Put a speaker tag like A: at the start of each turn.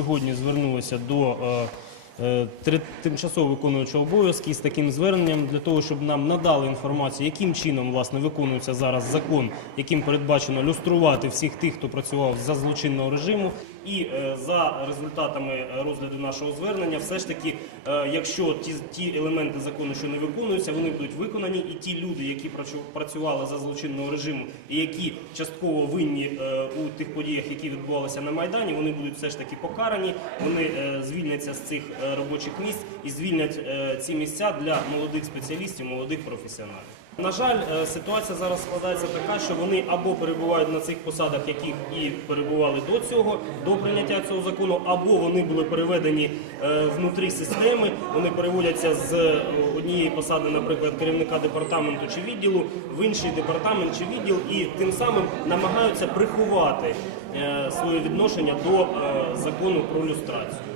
A: Сьогодні звернулися до е, е, тимчасово виконуючого обов'язки з таким зверненням для того, щоб нам надали інформацію, яким чином власне виконується зараз закон, яким передбачено люструвати всіх тих, хто працював за злочинного режиму. І е, за результатами е, розгляду нашого звернення, все ж таки, е, якщо ті, ті елементи закону, що не виконуються, вони будуть виконані, і ті люди, які працю- працювали за злочинного режиму, і які частково винні у тих подіях, які відбувалися на майдані, вони будуть все ж таки покарані. Вони звільняться з цих робочих місць і звільнять ці місця для молодих спеціалістів, молодих професіоналів. На жаль, е, ситуація зараз складається така, що вони або перебувають на цих посадах, яких і перебували до цього, до прийняття цього закону, або вони були переведені е, внутрі системи. Вони переводяться з е, однієї посади, наприклад, керівника департаменту чи відділу в інший департамент чи відділ, і тим самим намагаються приховати своє відношення до закону про люстрацію.